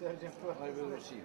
I will receive.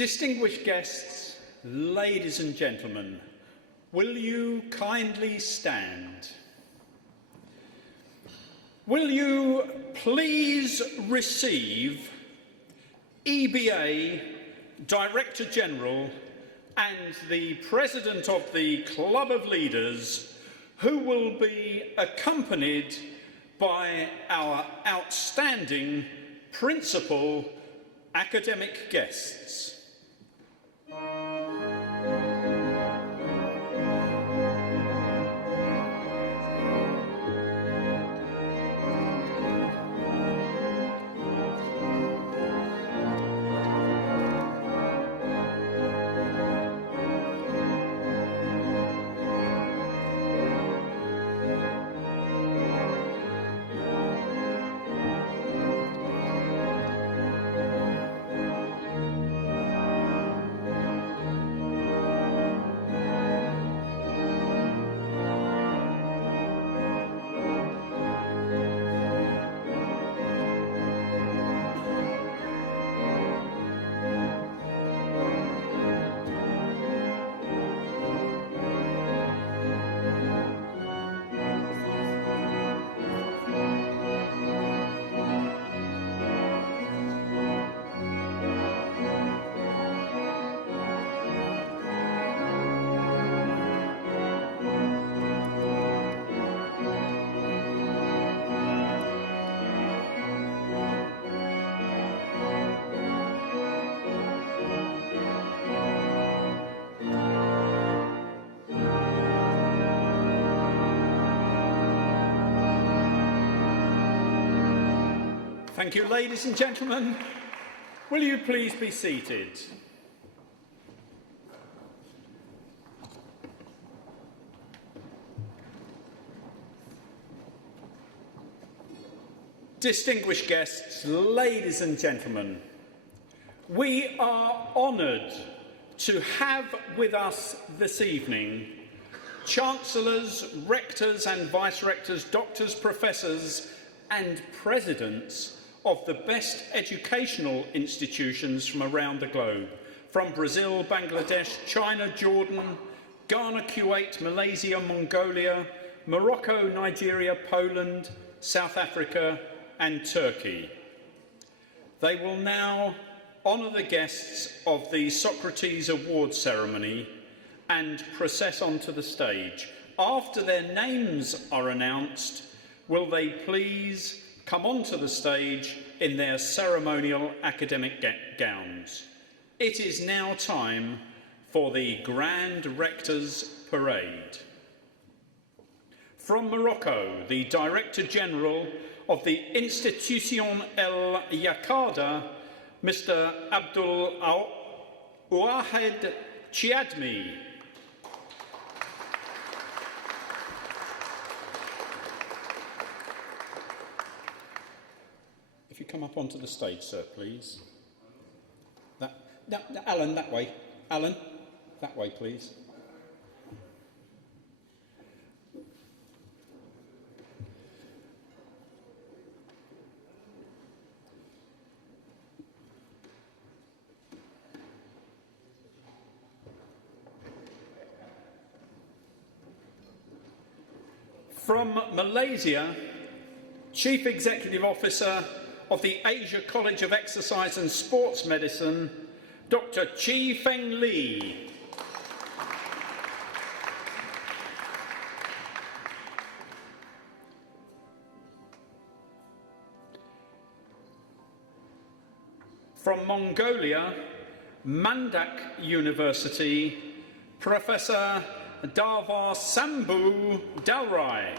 Distinguished guests, ladies and gentlemen, will you kindly stand? Will you please receive EBA Director General and the President of the Club of Leaders, who will be accompanied by our outstanding principal academic guests. Thank you, ladies and gentlemen. Will you please be seated? Distinguished guests, ladies and gentlemen, we are honoured to have with us this evening Chancellors, Rectors and Vice-Rectors, Doctors, Professors and Presidents of the best educational institutions from around the globe, from Brazil, Bangladesh, China, Jordan, Ghana, Kuwait, Malaysia, Mongolia, Morocco, Nigeria, Poland, South Africa and Turkey. They will now honour the guests of the Socrates Award Ceremony and process onto the stage. After their names are announced, will they please come onto the stage in their ceremonial academic gowns. It is now time for the Grand Rector's Parade. From Morocco, the Director General of the Institution El Yakada, Mr. Abdul Wahed Chiadmi. If you come up onto the stage, sir, please. Alan, that way. Alan, that way, please. From Malaysia, Chief Executive Officer of the Asia College of Exercise and Sports Medicine, Dr. Chi Feng Li. From Mongolia, Mandak University, Professor Darvar Sambu Dalrai.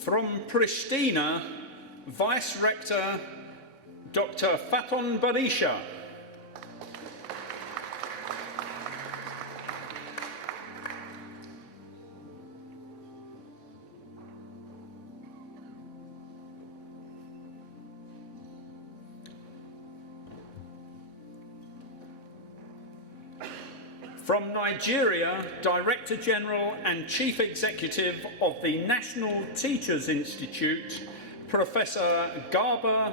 From Pristina, Vice-Rector Dr. Faton Barisha. From Nigeria, Director General and Chief Executive of the National Teachers Institute, Professor Garba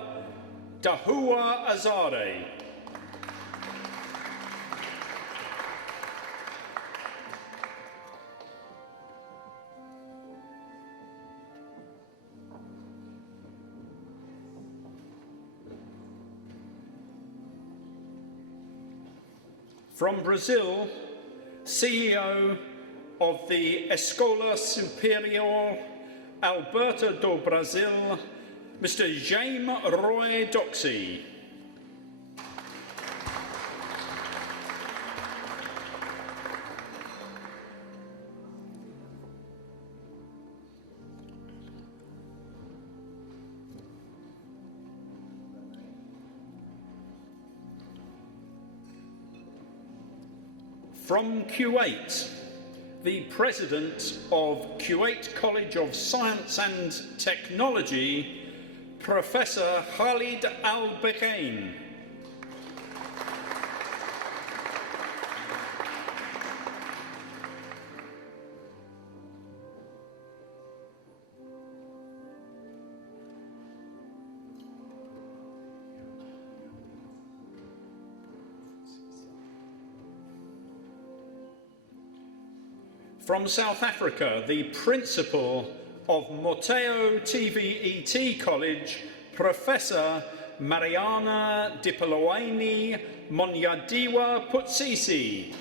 Dahuwa Azare. From Brazil, CEO of the Escola Superior Alberta do Brasil, Mr. Jaime Roy Doxey. From Kuwait, the President of Kuwait College of Science and Technology, Professor Khalid Al-Bekain. From South Africa, the Principal of Moteo TVET College, Professor Mariana Dipolowaini Monyadiwa Putsisi.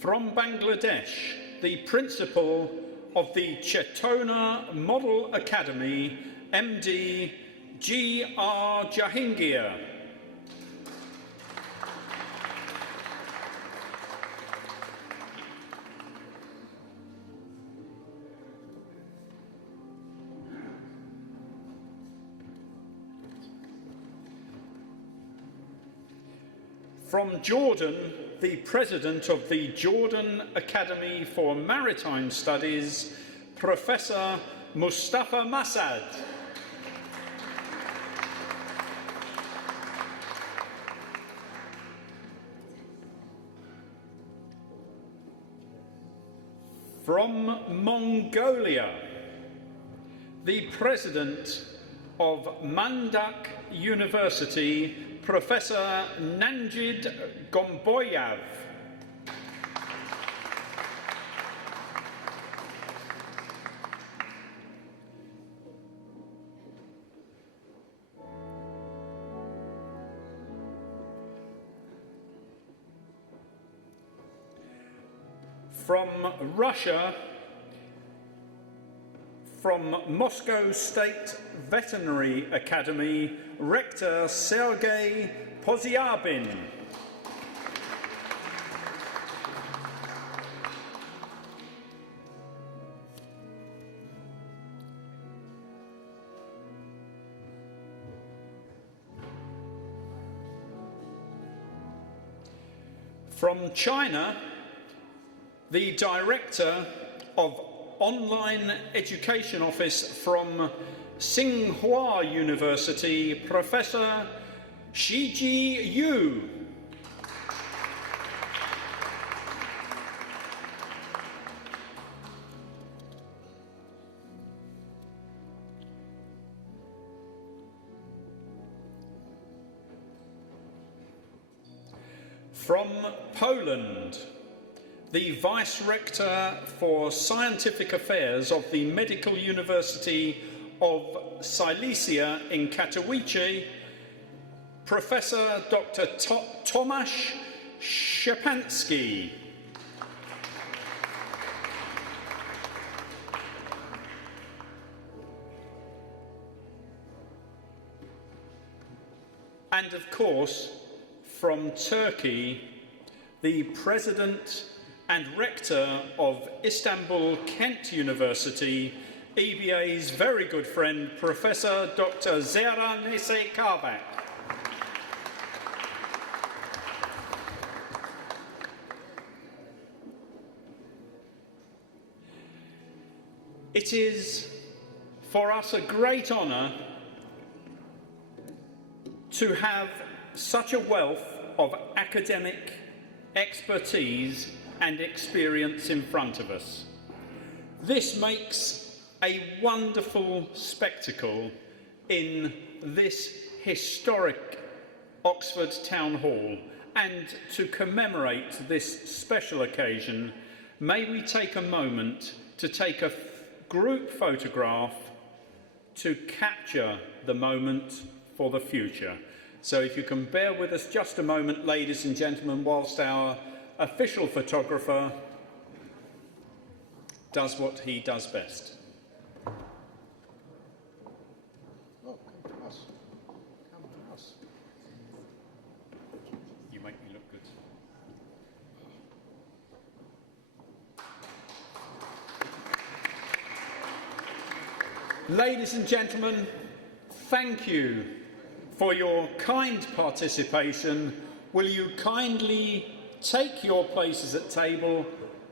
From Bangladesh, the Principal of the Chetona Model Academy, MD G.R. Jahangir. From Jordan, the President of the Jordan Academy for Maritime Studies, Professor Mustafa Masad. From Mongolia, the President of Mandak University, Professor Nanjid Gomboyav. From Russia, from Moscow State Veterinary Academy, Rector Sergei Pozyabin. From China, the Director of Online Education Office from Tsinghua University, Professor Shiji Yu. From Poland, the Vice-Rector for Scientific Affairs of the Medical University of Silesia in Katowice, Professor Dr. Tomasz Szczepanski. And of course, from Turkey, the President and Rector of Istanbul Kent University, EBA's very good friend, Professor Dr. Zehra Nese Kavak. It is for us a great honour to have such a wealth of academic expertise and experience in front of us. This makes a wonderful spectacle in this historic Oxford Town Hall, and to commemorate this special occasion, may we take a moment to take a group photograph to capture the moment for the future. So if you can bear with us just a moment, ladies and gentlemen, whilst our official photographer does what he does best. Oh, come to us. Come to us. You make me look good. Ladies and gentlemen, thank you for your kind participation. Will you kindly take your places at table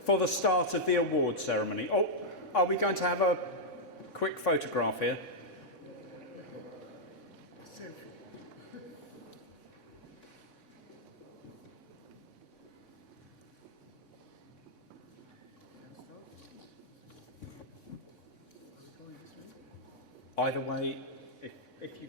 for the start of the award ceremony? Oh, are we going to have a quick photograph here? Either way, if you...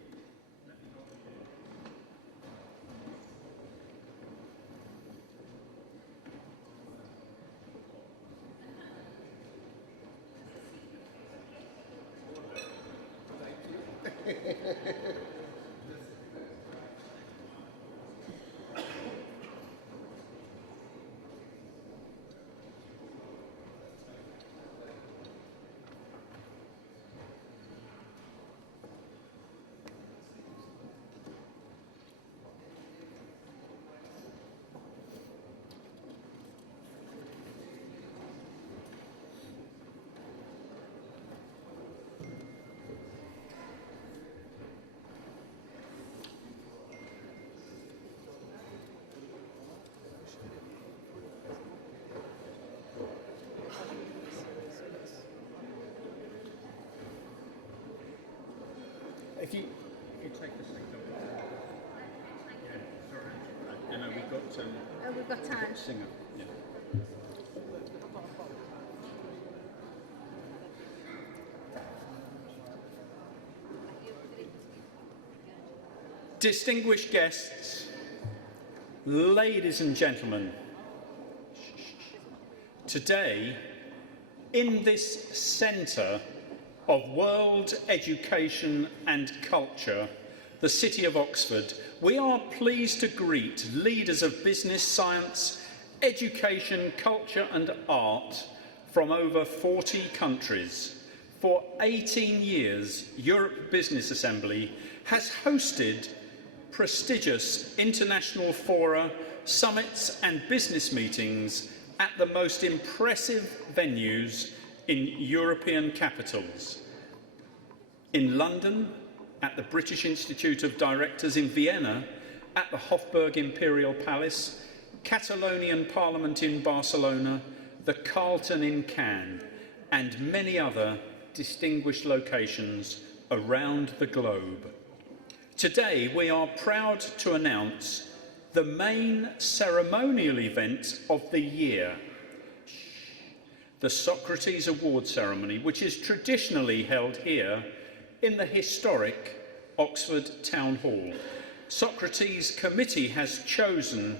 If you take the seat over. Yeah, sorry. You know, we've got... we've got time. Singer. Yeah. Distinguished guests, ladies and gentlemen, today, in this centre of world education and culture, the City of Oxford, we are pleased to greet leaders of business, science, education, culture and art from over 40 countries. For 18 years, Europe Business Assembly has hosted prestigious international fora, summits and business meetings at the most impressive venues in European capitals. In London, at the British Institute of Directors, in Vienna, at the Hofburg Imperial Palace, Catalonian Parliament in Barcelona, the Carlton in Cannes, and many other distinguished locations around the globe. Today, we are proud to announce the main ceremonial event of the year, the Socrates Award Ceremony, which is traditionally held here in the historic Oxford Town Hall. Socrates Committee has chosen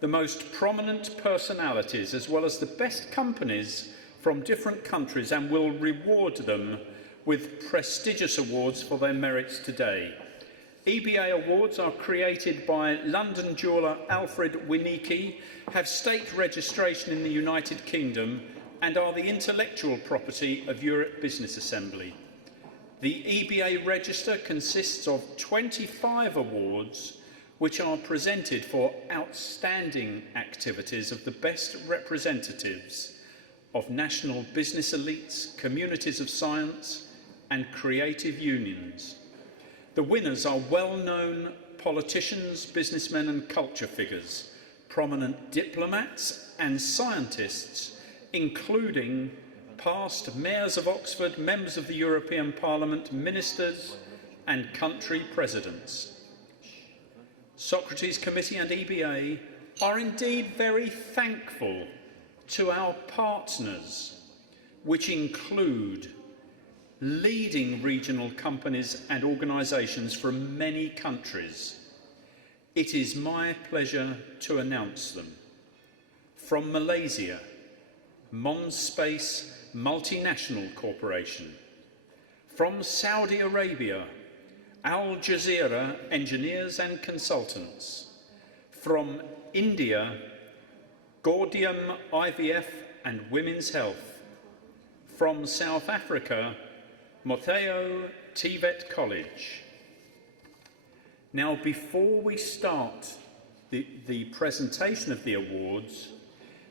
the most prominent personalities as well as the best companies from different countries and will reward them with prestigious awards for their merits today. EBA awards are created by London jeweller Alfred Winicki, have state registration in the United Kingdom and are the intellectual property of Europe Business Assembly. The EBA register consists of 25 awards which are presented for outstanding activities of the best representatives of national business elites, communities of science and creative unions. The winners are well-known politicians, businessmen and culture figures, prominent diplomats and scientists, including past mayors of Oxford, members of the European Parliament, ministers and country presidents. Socrates Committee and EBA are indeed very thankful to our partners, which include leading regional companies and organisations from many countries. It is my pleasure to announce them. From Malaysia, Monspace Multinational Corporation. From Saudi Arabia, Al Jazeera Engineers and Consultants. From India, Gaudium IVF and Women's Health. From South Africa, Motheo TVET College. Now, before we start the presentation of the awards,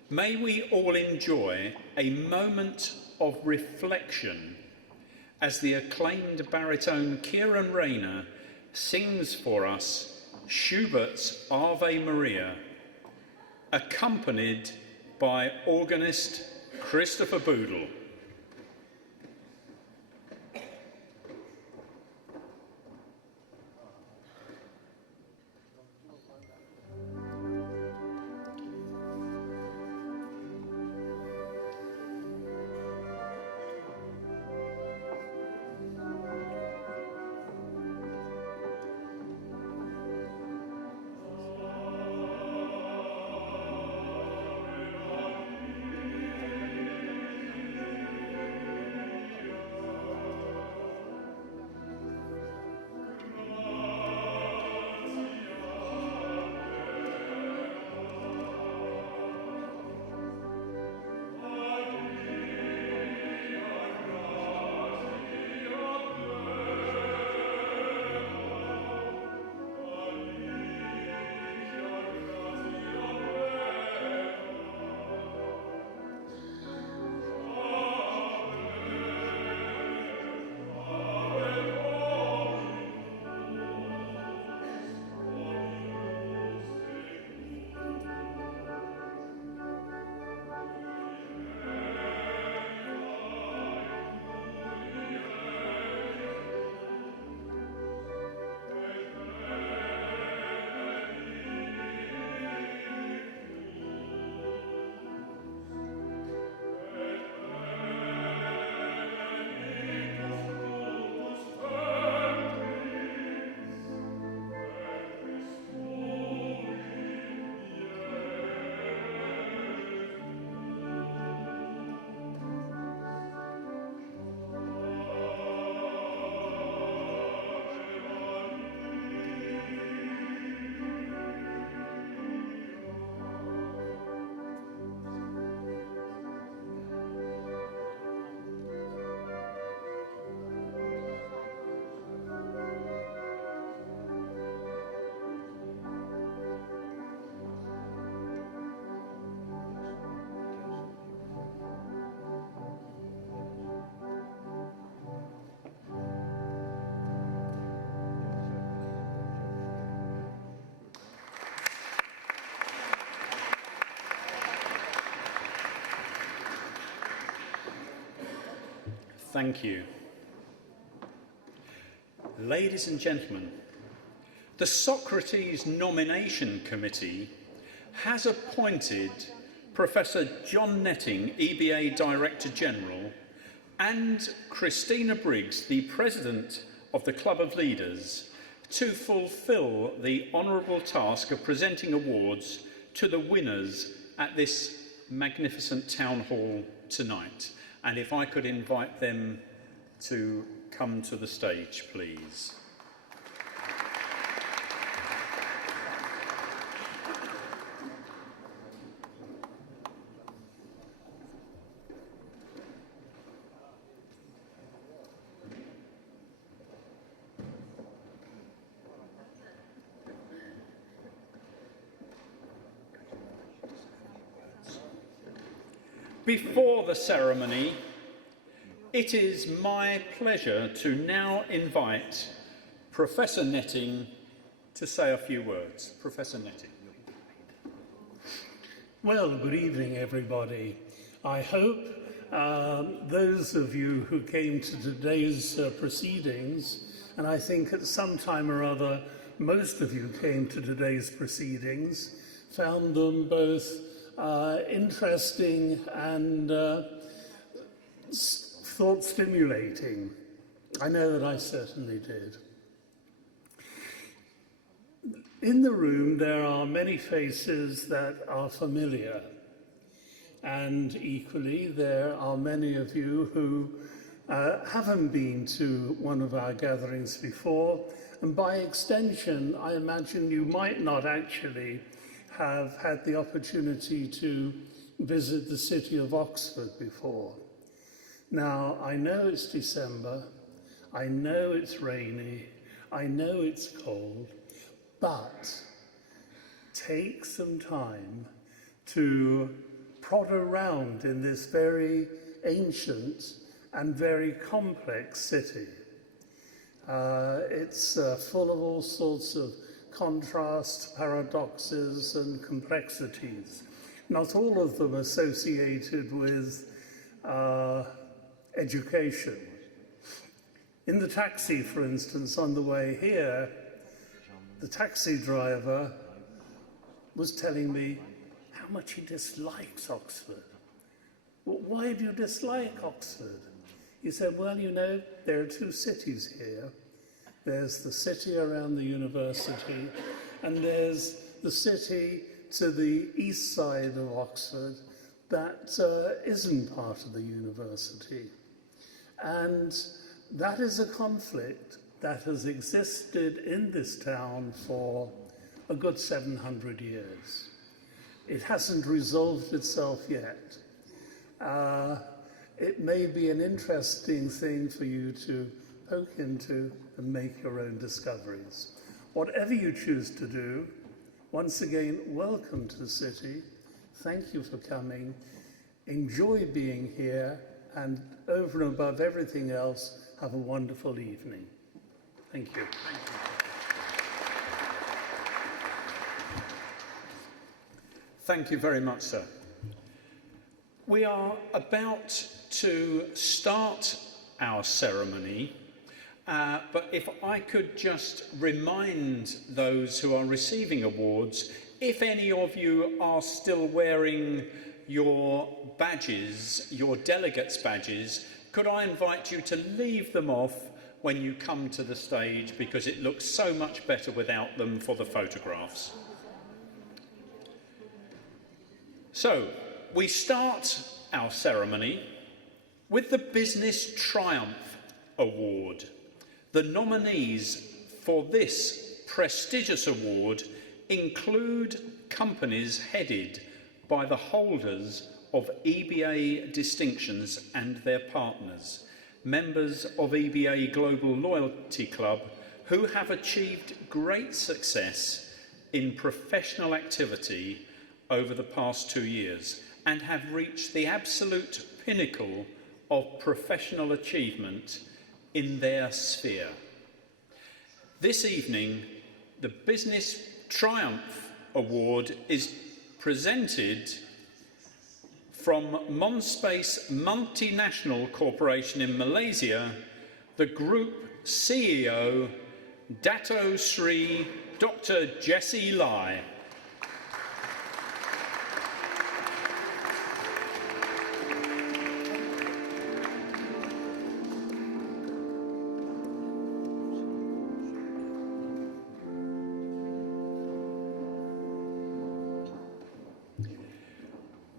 may we all enjoy a moment of reflection as the acclaimed baritone Kieran Rayner sings for us Schubert's Ave Maria, accompanied by organist Christopher Boodle. Thank you. Ladies and gentlemen, the Socrates Nomination Committee has appointed Professor John Netting, EBA Director General, and Christina Briggs, the President of the Club of Leaders, to fulfil the honourable task of presenting awards to the winners at this magnificent town hall tonight. And if I could invite them to come to the stage, please. Before the ceremony, it is my pleasure to now invite Professor Netting to say a few words. Professor Netting. Well, good evening, everybody. I hope those of you who came to today's proceedings, and I think at some time or other most of you came to today's proceedings, found them both interesting and thought-stimulating. I know that I certainly did. In the room, there are many faces that are familiar, and equally, there are many of you who haven't been to one of our gatherings before, and by extension, I imagine you might not actually have had the opportunity to visit the city of Oxford before. Now, I know it's December, I know it's rainy, I know it's cold, but take some time to prod around in this very ancient and very complex city. It's full of all sorts of contrasts, paradoxes, and complexities, not all of them associated with education. In the taxi, for instance, on the way here, the taxi driver was telling me how much he dislikes Oxford. Well, why do you dislike Oxford? He said, well, you know, there are two cities here. There's the city around the university, and there's the city to the east side of Oxford that isn't part of the university. And that is a conflict that has existed in this town for a good 700 years. It hasn't resolved itself yet. It may be an interesting thing for you to poke into and make your own discoveries. Whatever you choose to do, once again, welcome to the city. Thank you for coming. Enjoy being here, and over and above everything else, have a wonderful evening. Thank you. Thank you very much, sir. We are about to start our ceremony, but if I could just remind those who are receiving awards, if any of you are still wearing your badges, your delegates' badges, could I invite you to leave them off when you come to the stage, because it looks so much better without them for the photographs. So, we start our ceremony with the Business Triumph Award. The nominees for this prestigious award include companies headed by the holders of EBA distinctions and their partners, members of EBA Global Loyalty Club who have achieved great success in professional activity over the past 2 years and have reached the absolute pinnacle of professional achievement in their sphere. This evening, the Business Triumph Award is presented from Monspace Multinational Corporation in Malaysia, the Group CEO, Dato Sri Dr. Jesse Lai.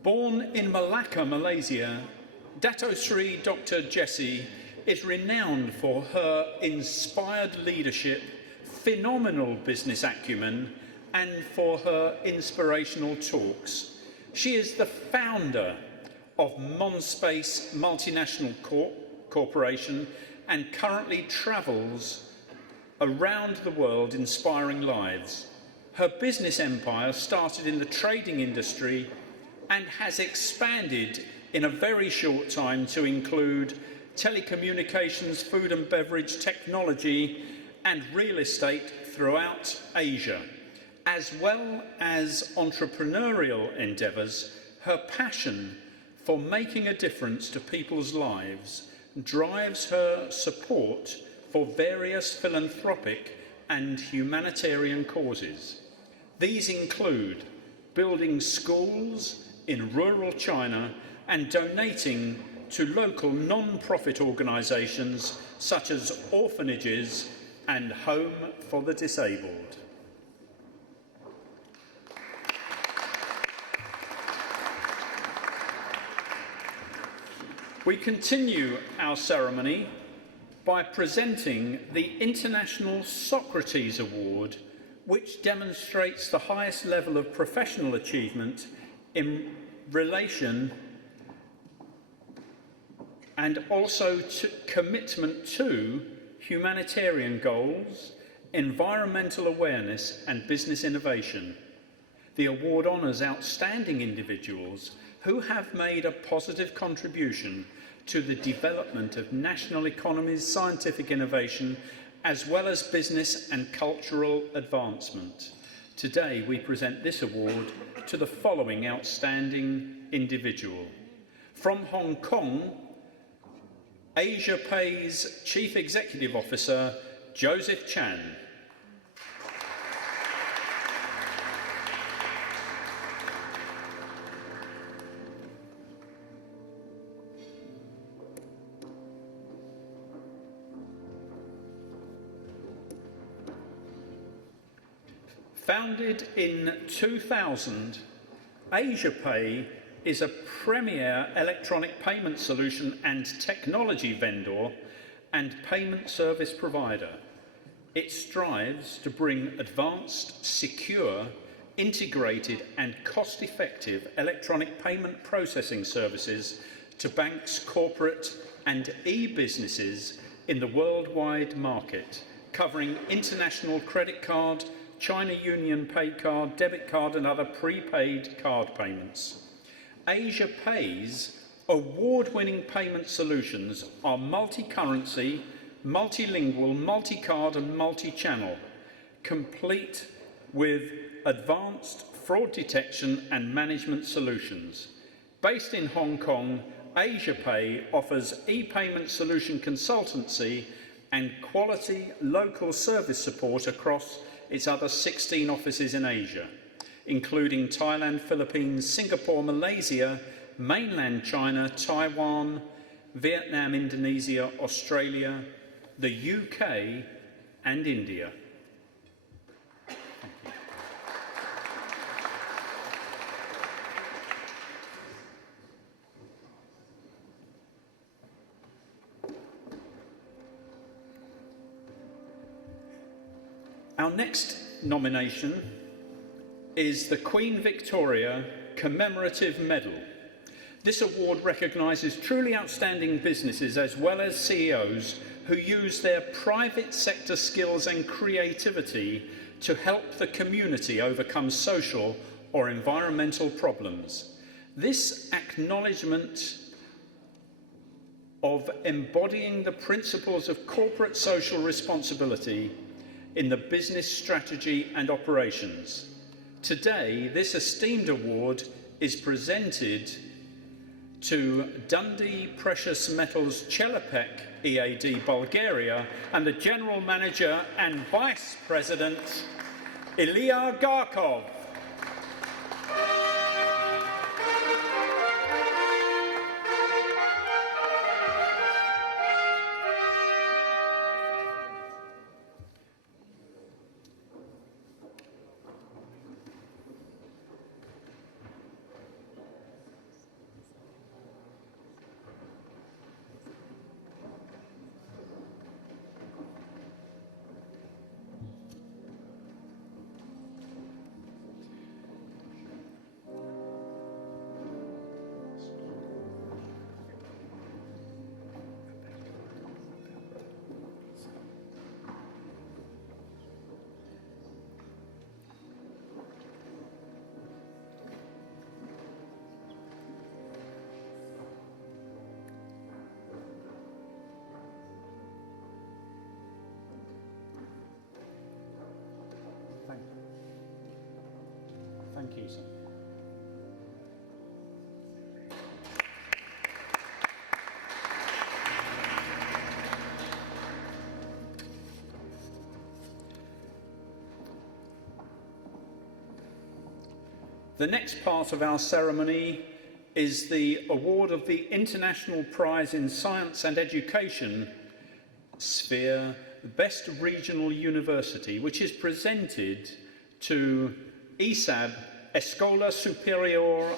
Born in Malacca, Malaysia, Dato Sri Dr. Jessie is renowned for her inspired leadership, phenomenal business acumen, and for her inspirational talks. She is the founder of Monspace Multinational Corporation and currently travels around the world inspiring lives. Her business empire started in the trading industry and has expanded in a very short time to include telecommunications, food and beverage, technology and real estate throughout Asia. As well as entrepreneurial endeavours, her passion for making a difference to people's lives drives her support for various philanthropic and humanitarian causes. These include building schools in rural China and donating to local non-profit organisations such as orphanages and Home for the Disabled. We continue our ceremony by presenting the International Socrates Award, which demonstrates the highest level of professional achievement in relation and also to commitment to humanitarian goals, environmental awareness and business innovation. The award honours outstanding individuals who have made a positive contribution to the development of national economies, scientific innovation, as well as business and cultural advancement. Today we present this award to the following outstanding individual. From Hong Kong, Asia Pay's Chief Executive Officer, Joseph Chan. Founded in 2000, Asia Pay is a premier electronic payment solution and technology vendor and payment service provider. It strives to bring advanced, secure, integrated and cost-effective electronic payment processing services to banks, corporate and e-businesses in the worldwide market, covering international credit card, China Union Pay Card, debit card and other prepaid card payments. Asia Pay's award-winning payment solutions are multi-currency, multilingual, multi-card and multi-channel, complete with advanced fraud detection and management solutions. Based in Hong Kong, Asia Pay offers e-payment solution consultancy and quality local service support across its other 16 offices in Asia, including Thailand, Philippines, Singapore, Malaysia, mainland China, Taiwan, Vietnam, Indonesia, Australia, the UK and India. Our next nomination is the Queen Victoria Commemorative Medal. This award recognises truly outstanding businesses as well as CEOs who use their private sector skills and creativity to help the community overcome social or environmental problems. This acknowledgement of embodying the principles of corporate social responsibility in the business strategy and operations. Today, this esteemed award is presented to Dundee Precious Metals Chelopech EAD Bulgaria and the General Manager and Vice President, Ilya Garkov. Thank you, sir. The next part of our ceremony is the award of the International Prize in Science and Education Sphere, Best Regional University, which is presented to ESAB, Escola Superior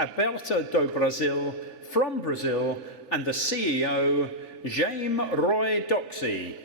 Aberta do Brasil, from Brazil, and the CEO, Jaime Roy Doxey.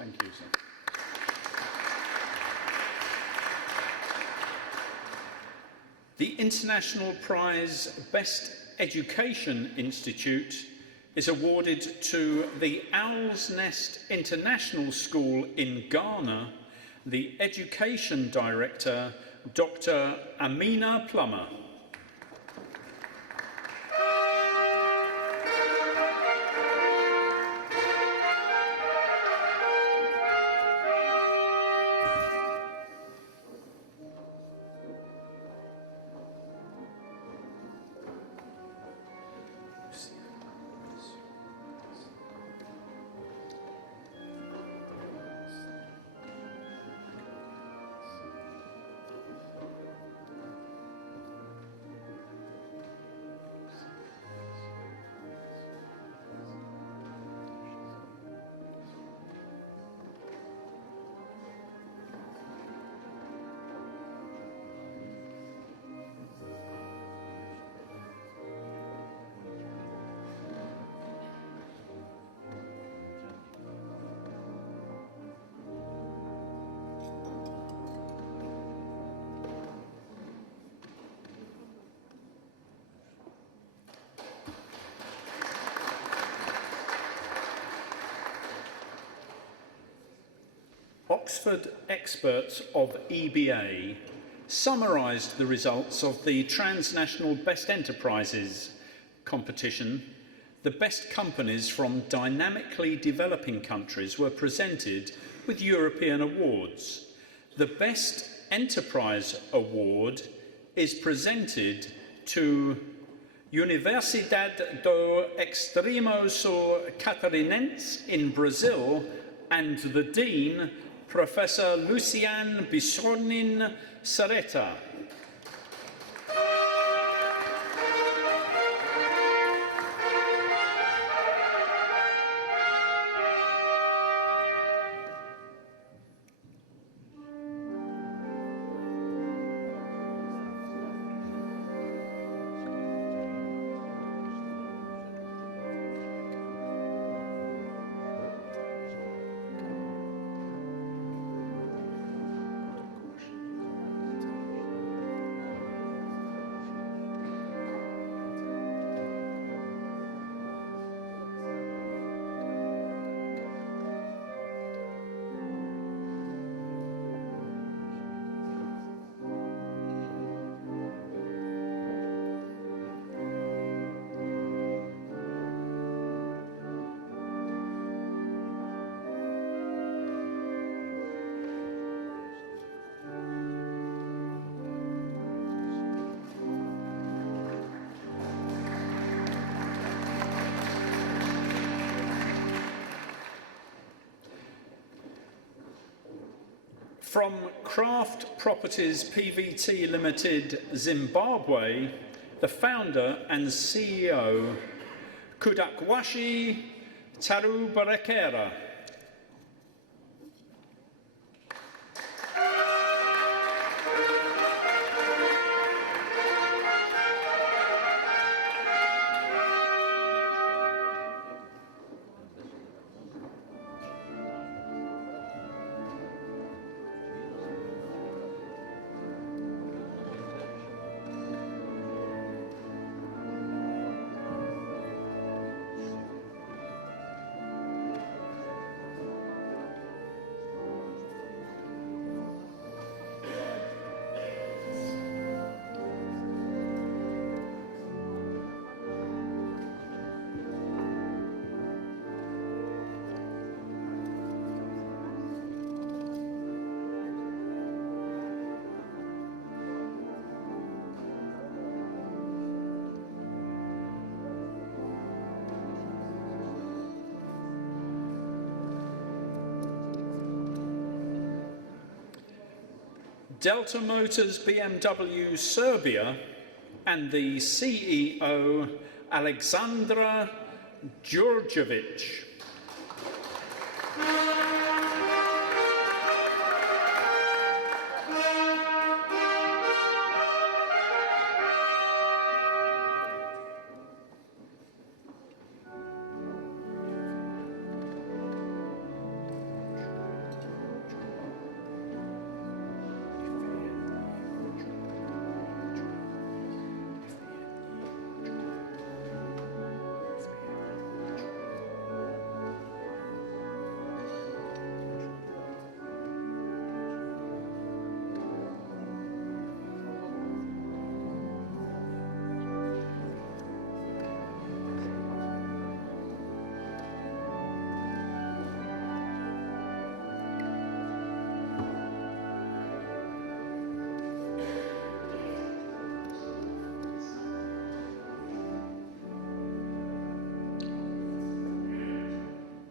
Thank you, sir. The International Prize Best Education Institute is awarded to the Owl's Nest International School in Ghana, the Education Director, Dr. Amina Plummer. Oxford experts of EBA summarised the results of the Transnational Best Enterprises competition. The best companies from dynamically developing countries were presented with European awards. The Best Enterprise Award is presented to Universidade do Extremo Sul Catarinense in Brazil and the Dean, Professor Lucian Bissonin Sareta. From Craft Properties PVT Limited, Zimbabwe, the founder and CEO, Kudakwashi Tarubarekera. Delta Motors BMW Serbia, and the CEO, Alexandra Djurdjevic.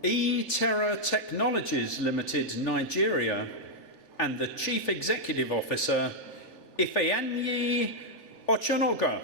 E-Terra Technologies Limited, Nigeria, and the Chief Executive Officer, Ifeanyi Ochonoga.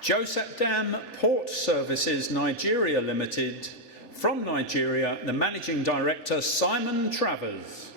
Joseph Dam Port Services Nigeria Limited, from Nigeria, the Managing Director, Simon Travers.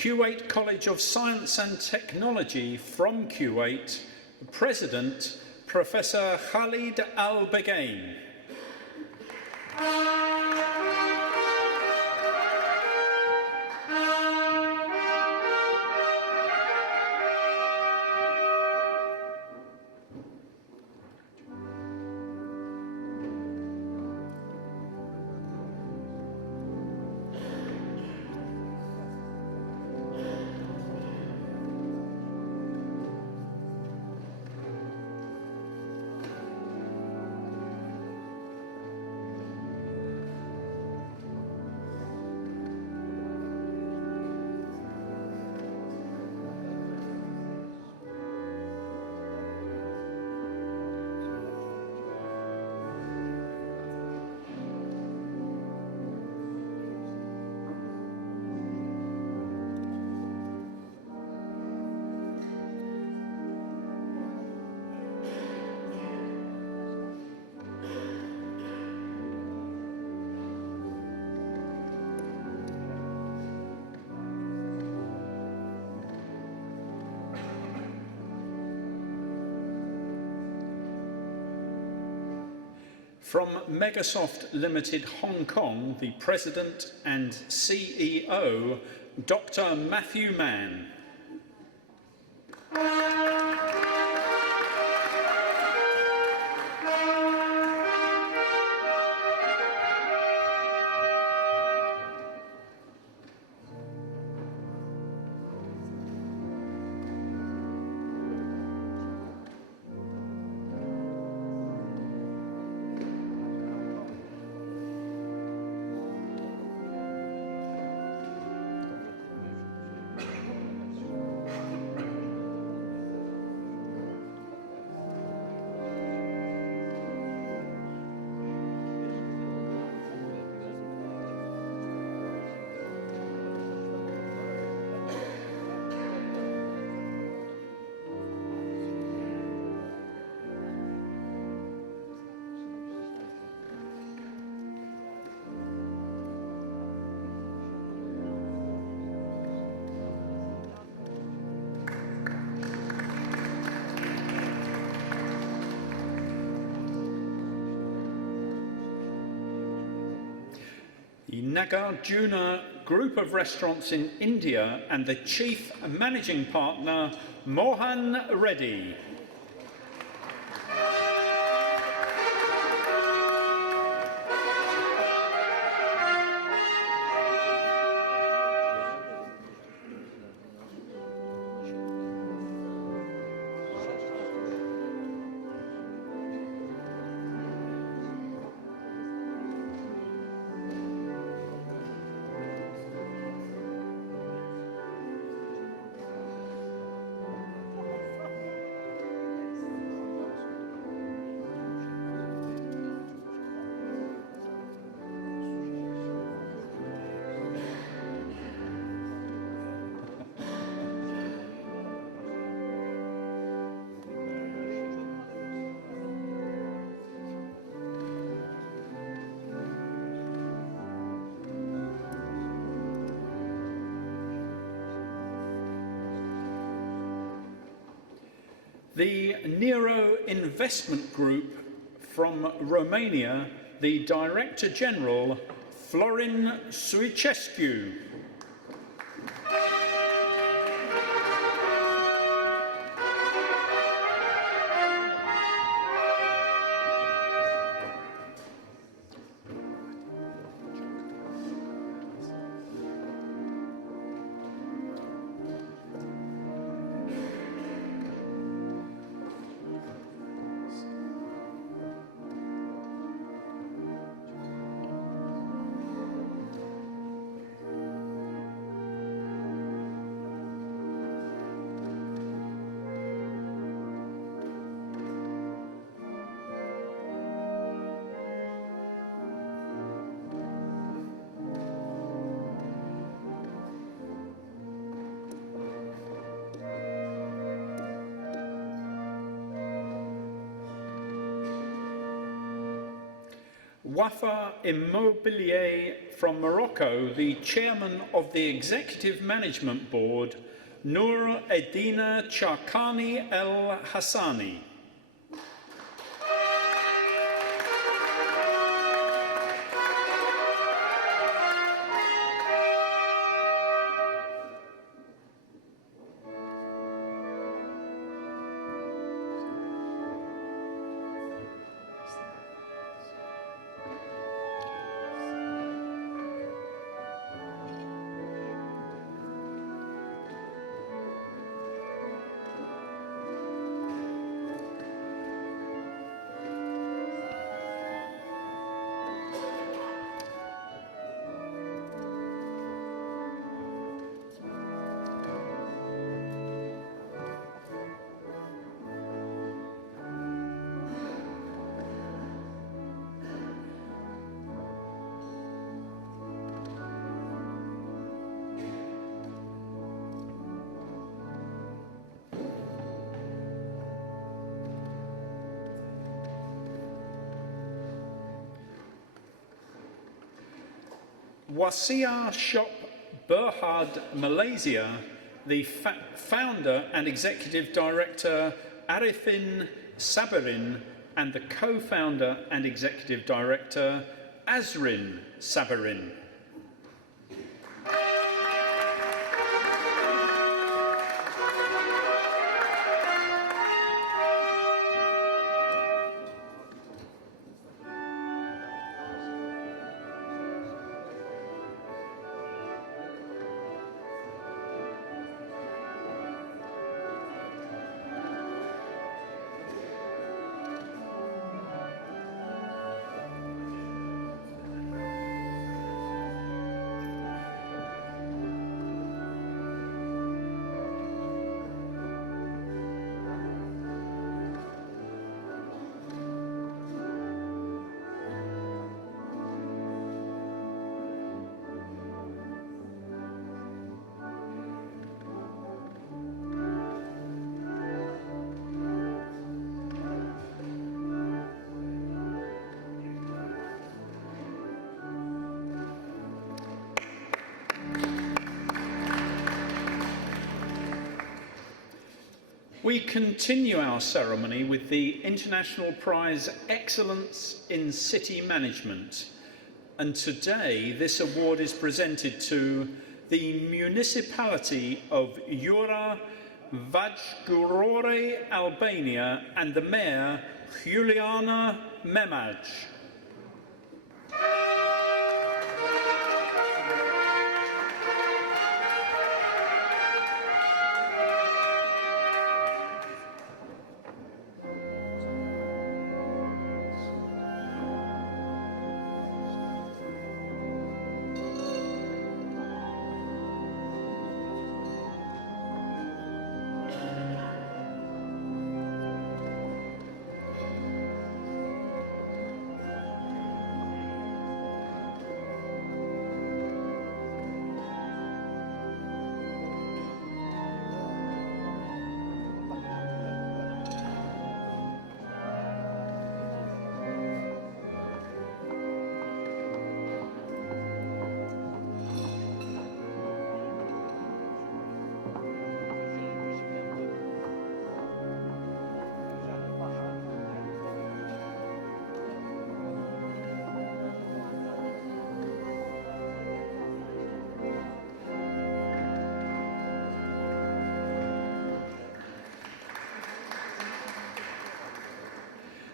Kuwait College of Science and Technology, from Kuwait, President, Professor Khalid Al-Bagain. From Megasoft Limited Hong Kong, the President and CEO, Dr. Matthew Mann. The Nagarjuna Group of Restaurants in India and the Chief Managing Partner, Mohan Reddy. The Nero Investment Group from Romania, the Director General, Florin Suicescu. Wafa Immobilier from Morocco, the Chairman of the Executive Management Board, Noor Edina Charkani El Hassani. Wasia Shop Berhad Malaysia, the founder and executive director Arifin Sabirin, and the co-founder and executive director, Azrin Sabarin. We continue our ceremony with the International Prize Excellence in City Management, and today this award is presented to the municipality of Jura Vajgurore, Albania, and the mayor, Juliana Memaj.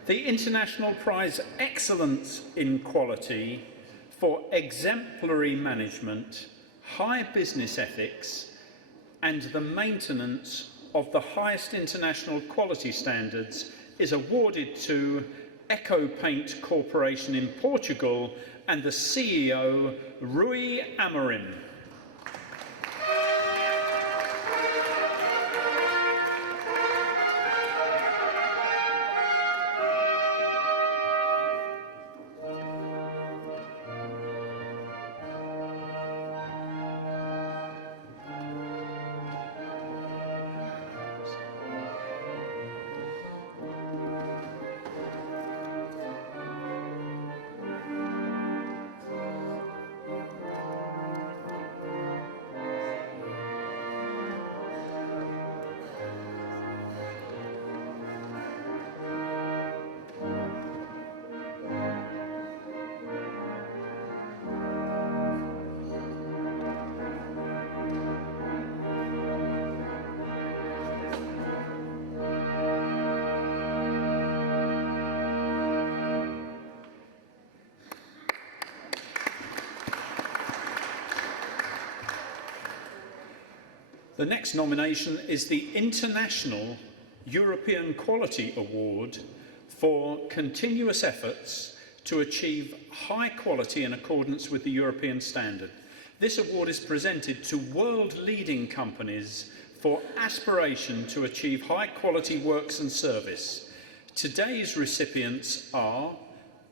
The International Prize Excellence in Quality for Exemplary Management, High Business Ethics, and the Maintenance of the Highest International Quality Standards is awarded to Eco Paint Corporation in Portugal and the CEO, Rui Amorim. The next nomination is the International European Quality Award for continuous efforts to achieve high quality in accordance with the European standard. This award is presented to world-leading companies for aspiration to achieve high quality works and service. Today's recipients are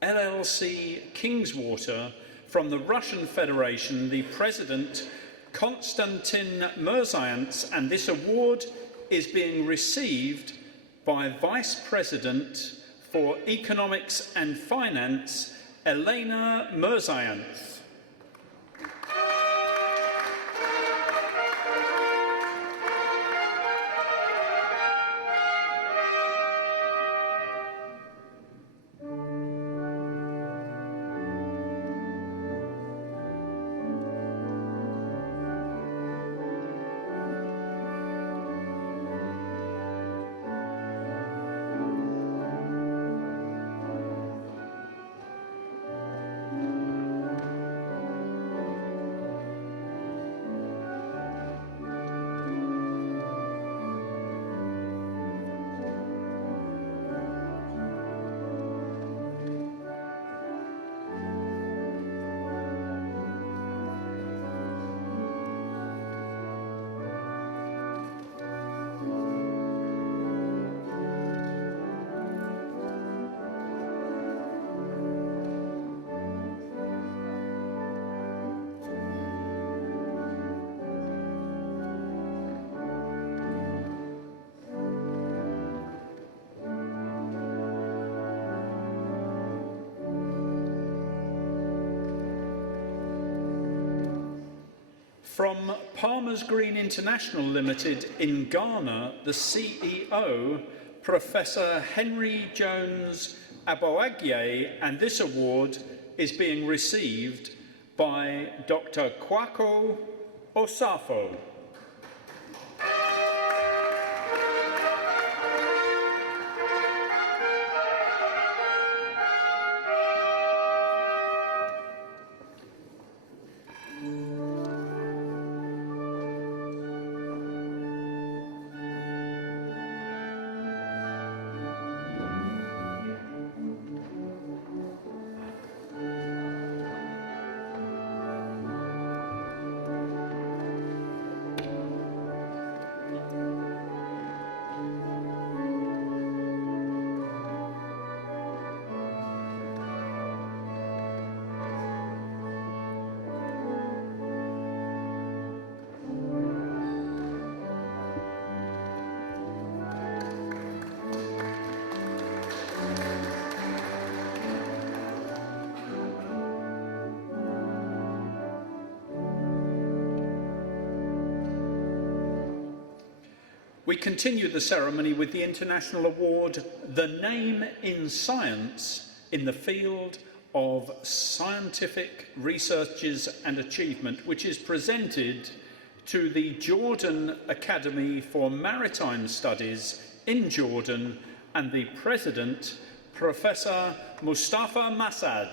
LLC Kingswater from the Russian Federation, the President Konstantin Mirzyants, and this award is being received by Vice President for Economics and Finance, Elena Mirzyants. From Palmer's Green International Limited in Ghana, the CEO, Professor Henry Jones Aboagye, and this award is being received by Dr. Kwako Osafo. We continue the ceremony with the International Award, The Name in Science, in the field of scientific researches and achievement, which is presented to the Jordan Academy for Maritime Studies in Jordan and the President, Professor Mustafa Masad.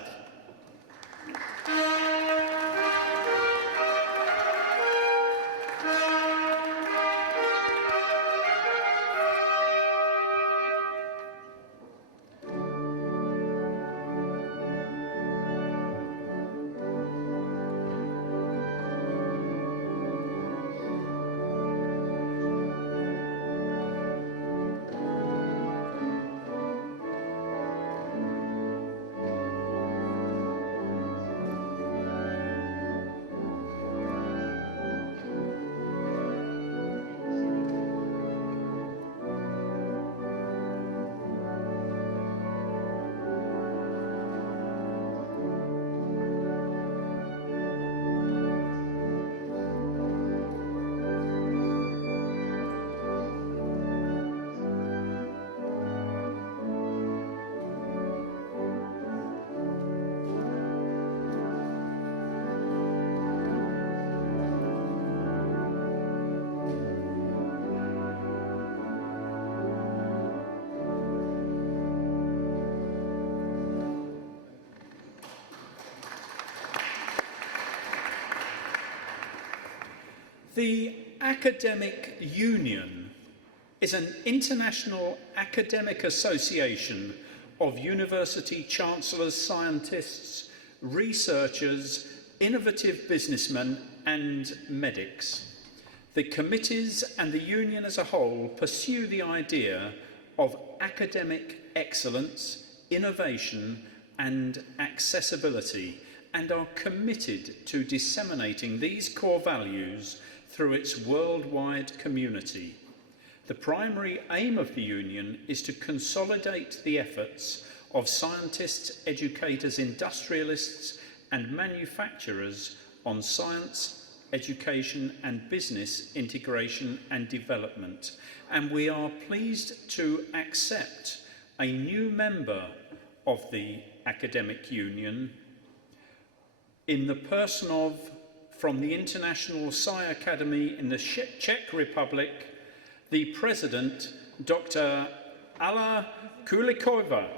The Academic Union is an international academic association of university chancellors, scientists, researchers, innovative businessmen and medics. The committees and the union as a whole pursue the idea of academic excellence, innovation and accessibility, and are committed to disseminating these core values through its worldwide community. The primary aim of the union is to consolidate the efforts of scientists, educators, industrialists and manufacturers on science, education and business integration and development. And we are pleased to accept a new member of the Academic Union in the person of, from the International Sci Academy in the Czech Republic, the President, Dr. Alla Kulikova.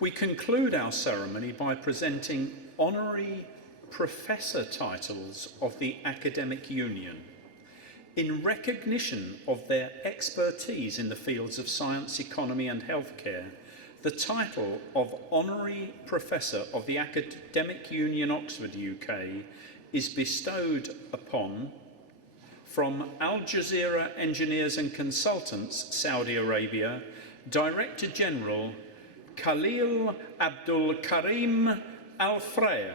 We conclude our ceremony by presenting honorary professor titles of the Academic Union. In recognition of their expertise in the fields of science, economy and healthcare, the title of Honorary Professor of the Academic Union, Oxford, UK, is bestowed upon, from Al Jazeera Engineers and Consultants, Saudi Arabia, Director General Khalil Abdul Karim Al Freya.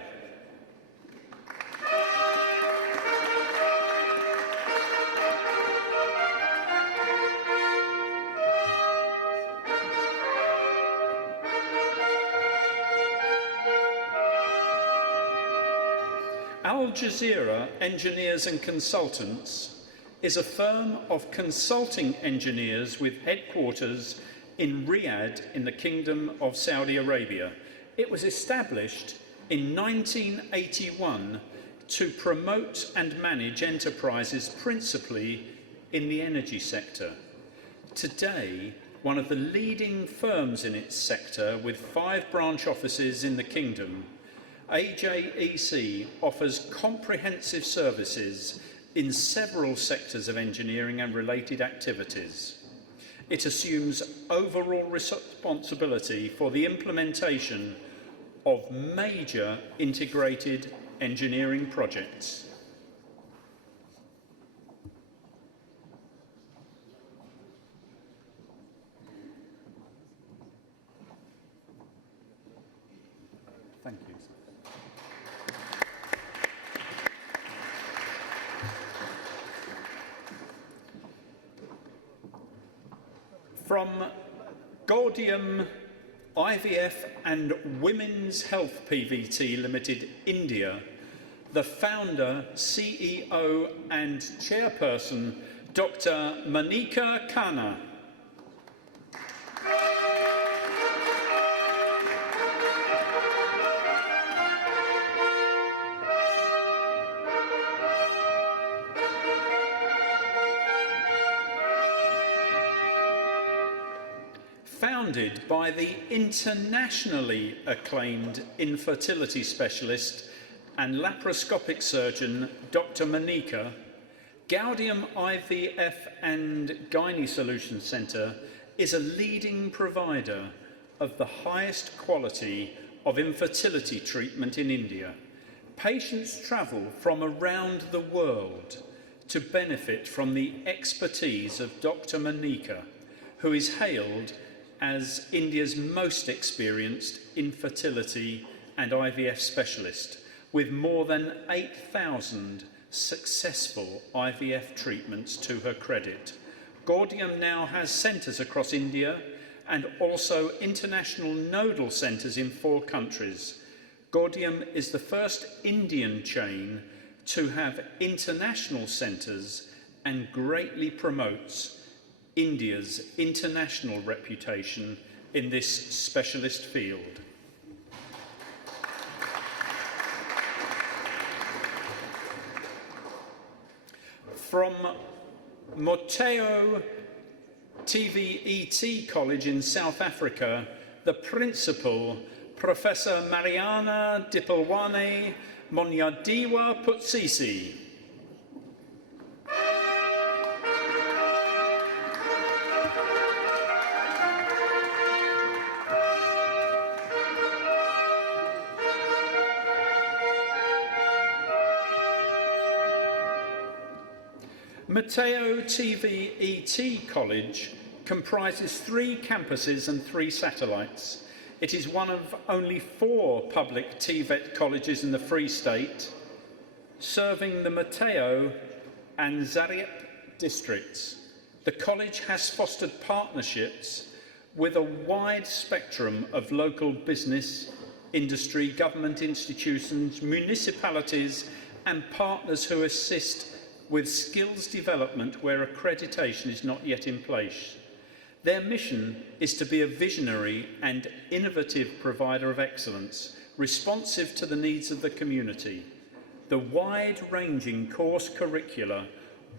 Al Jazeera Engineers and Consultants is a firm of consulting engineers with headquarters in Riyadh in the Kingdom of Saudi Arabia. It was established in 1981 to promote and manage enterprises principally in the energy sector. Today, one of the leading firms in its sector with 5 branch offices in the Kingdom, AJEC offers comprehensive services in several sectors of engineering and related activities. It assumes overall responsibility for the implementation of major integrated engineering projects. Thank you. From Gaudium IVF and Women's Health PVT Limited, India, the founder, CEO and chairperson, Dr. Monika Khanna. Founded by the internationally acclaimed infertility specialist and laparoscopic surgeon Dr. Monika, Gaudium IVF and Gynae Solutions Centre is a leading provider of the highest quality of infertility treatment in India. Patients travel from around the world to benefit from the expertise of Dr. Monika, who is hailed as India's most experienced infertility and IVF specialist, with more than 8,000 successful IVF treatments to her credit. Gaudium now has centres across India and also international nodal centres in 4 countries. Gaudium is the first Indian chain to have international centres and greatly promotes India's international reputation in this specialist field. From Moteo TVET College in South Africa, the principal, Professor Mariana Dipalwane Monyadiwa Putsisi. Mateo TVET College comprises 3 campuses and 3 satellites. It is one of only 4 public TVET colleges in the Free State, serving the Mateo and Zariep districts. The college has fostered partnerships with a wide spectrum of local business, industry, government institutions, municipalities and partners who assist with skills development where accreditation is not yet in place. Their mission is to be a visionary and innovative provider of excellence, responsive to the needs of the community. The wide-ranging course curricula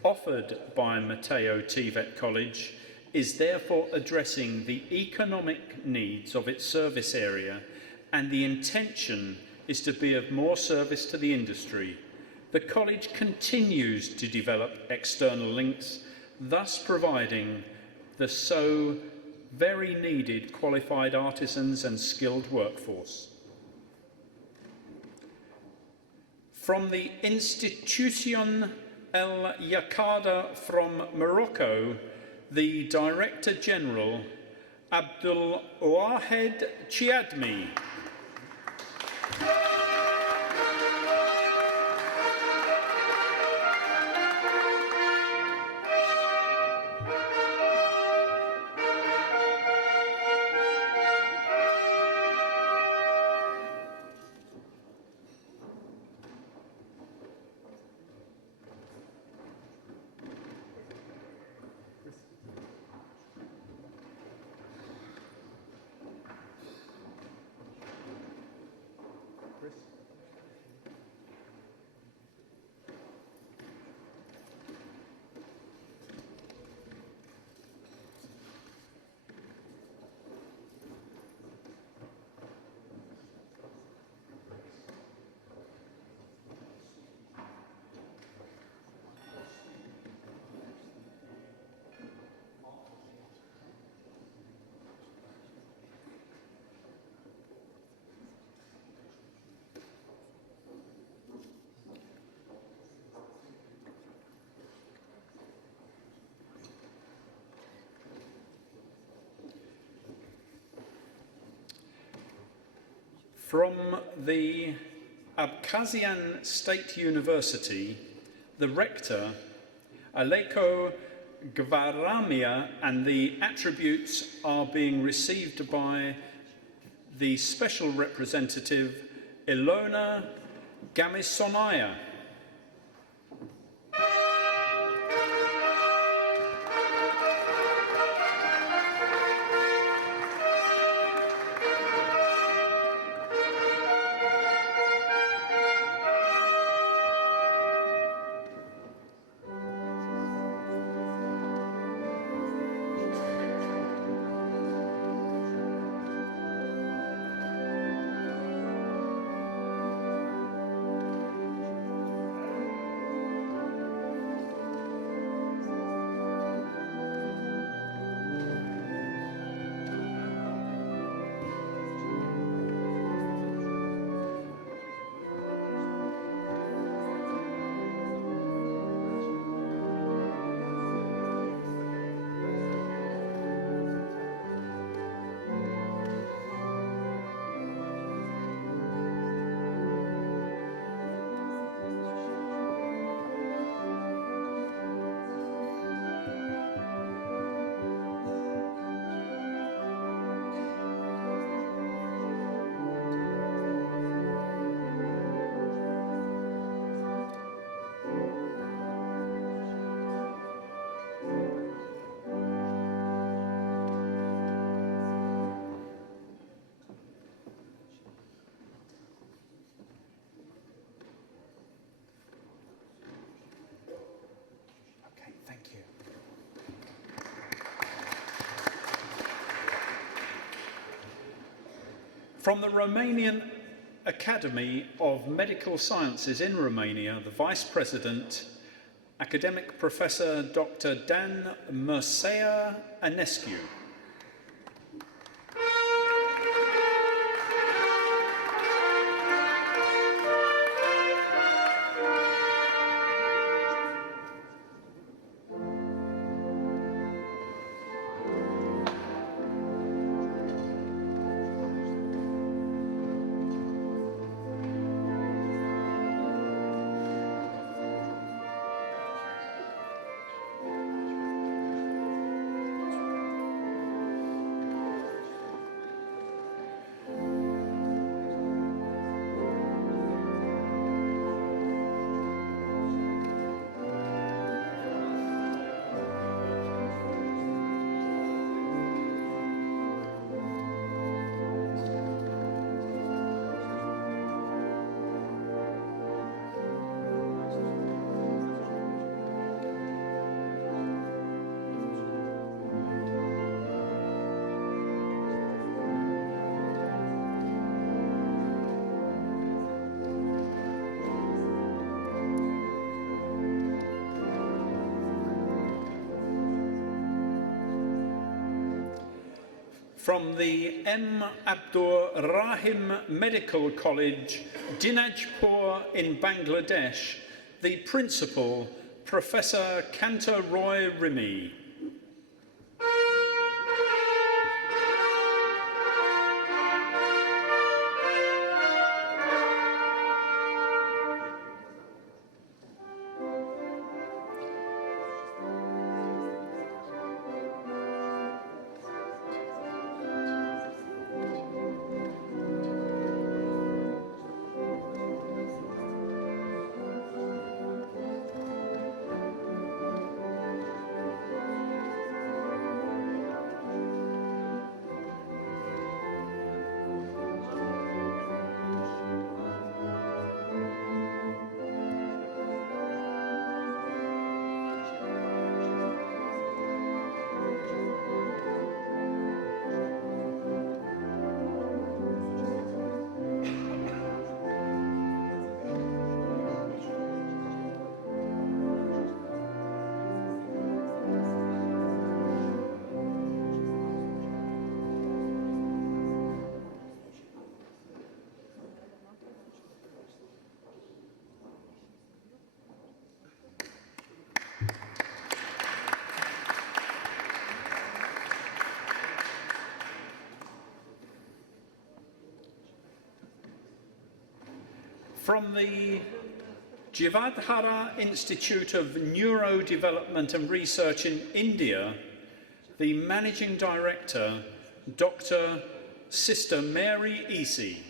offered by Mateo TVET College is therefore addressing the economic needs of its service area, and the intention is to be of more service to the industry. The college continues to develop external links, thus providing the so very needed qualified artisans and skilled workforce. From the Institution El Yaqada from Morocco, the Director General, Abdul Wahed Chiadmi. From the Abkhazian State University, the rector, Aleko Gvaramia, and the attributes are being received by the special representative, Ilona Gamisonaya. From the Romanian Academy of Medical Sciences in Romania, the Vice President, Academic Professor Dr. Dan Mircea Anescu. From the M. Abdur Rahim Medical College, Dinajpur in Bangladesh, the Principal, Professor Kanta Roy Rimi. From the Jivadhara Institute of Neurodevelopment and Research in India, the Managing Director, Dr. Sister Mary Easy.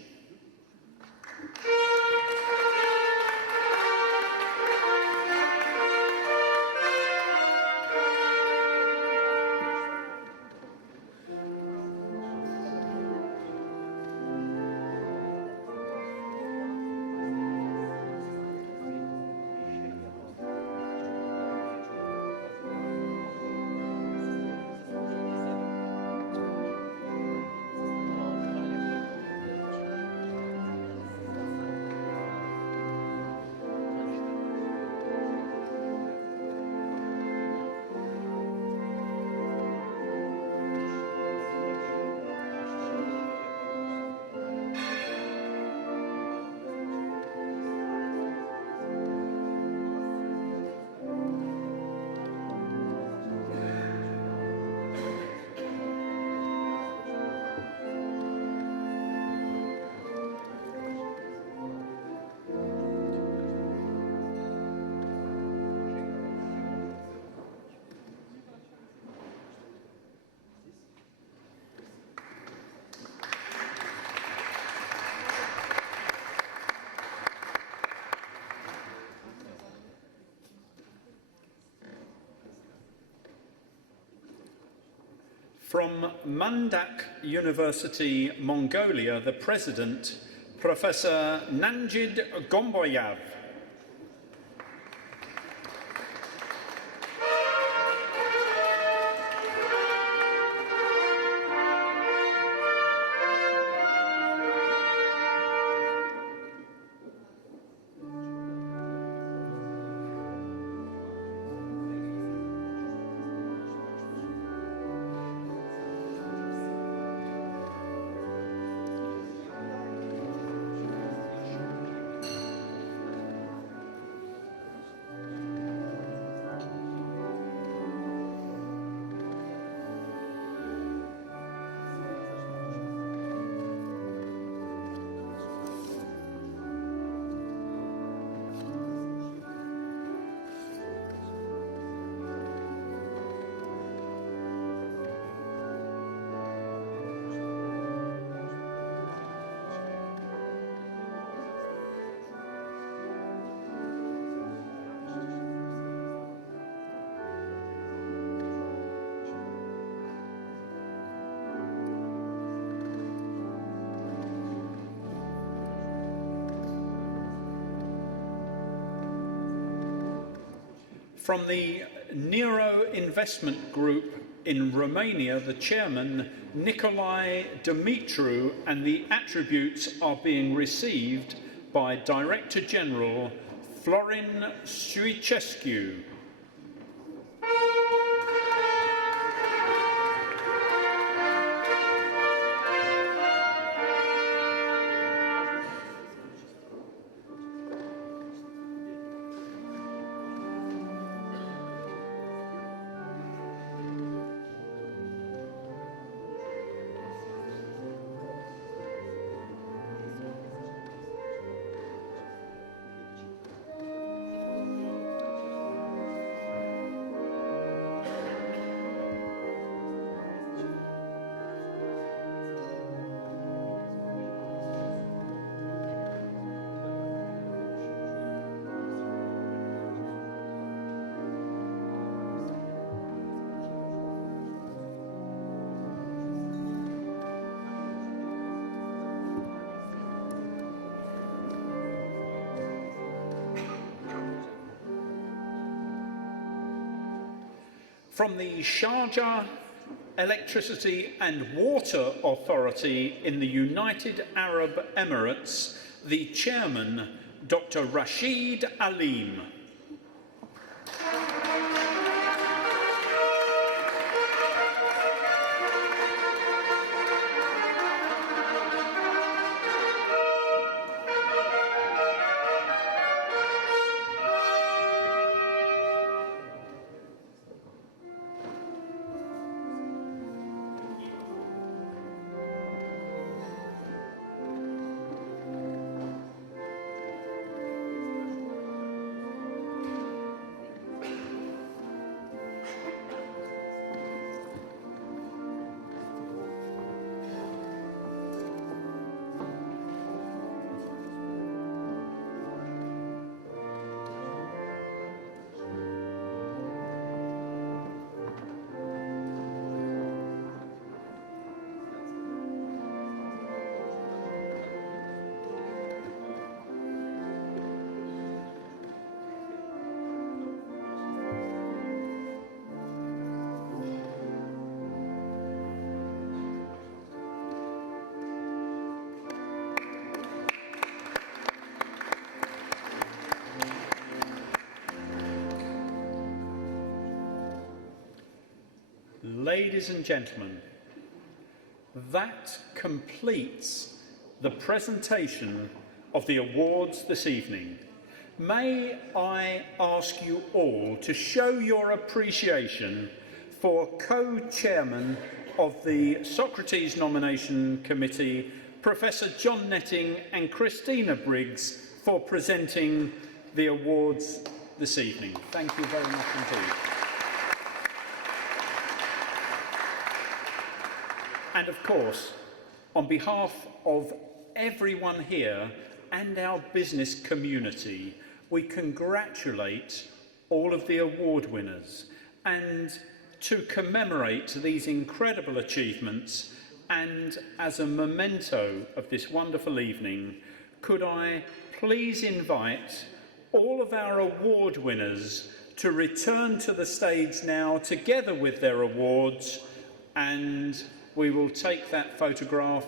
From Mandak University, Mongolia, the President, Professor Nanjid Gomboyav. From the Nero Investment Group in Romania, the chairman, Nicolae Dumitru, and the attributes are being received by Director General Florin Suicescu. From the Sharjah Electricity and Water Authority in the United Arab Emirates, the Chairman, Dr. Rashid Aleem. Ladies and gentlemen, that completes the presentation of the awards this evening. May I ask you all to show your appreciation for co-chairman of the Socrates Nomination Committee, Professor John Netting and Christina Briggs, for presenting the awards this evening. Thank you very much indeed. And of course, on behalf of everyone here and our business community, we congratulate all of the award winners. And to commemorate these incredible achievements and as a memento of this wonderful evening, could I please invite all of our award winners to return to the stage now together with their awards, and we will take that photograph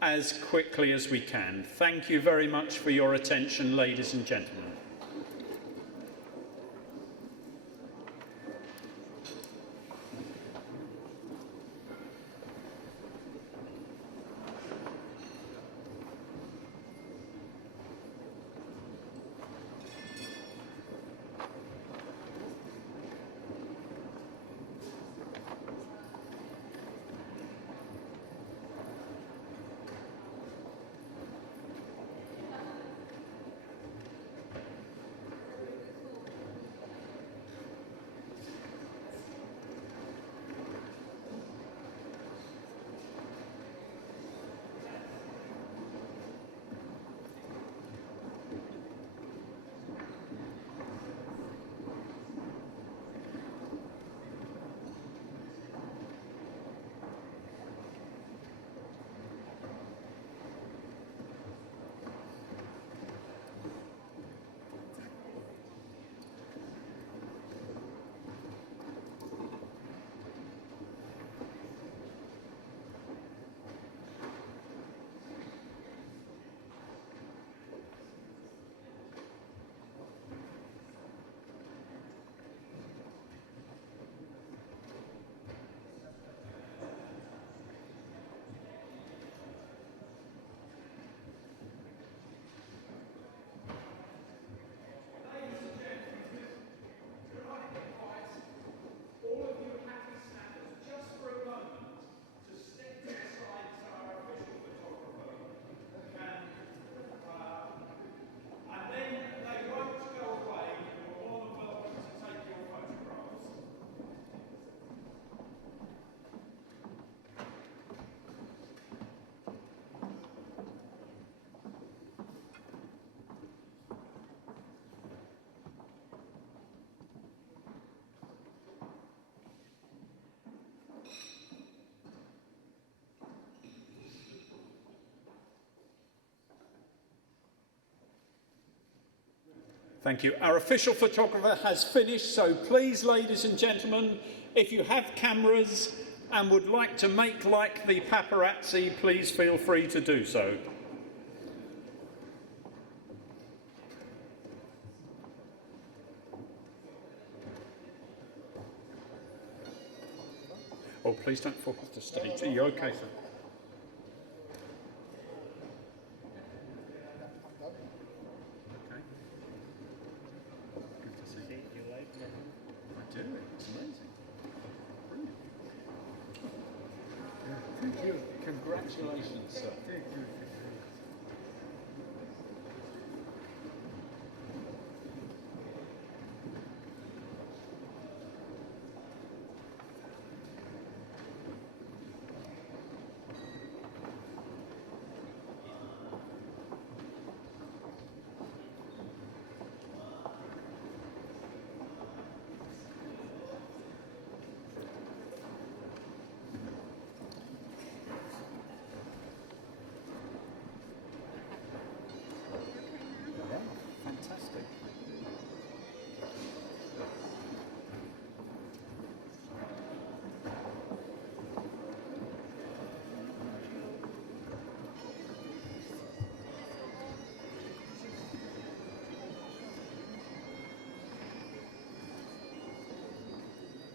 as quickly as we can. Thank you very much for your attention, ladies and gentlemen. Thank you. Our official photographer has finished, so please, ladies and gentlemen, if you have cameras and would like to make like the paparazzi, please feel free to do so. Oh, please don't fall off the stage. Are you okay, sir? Okay. Good to see you. I do. It's amazing. Brilliant. Thank you. Congratulations, sir. Thank you.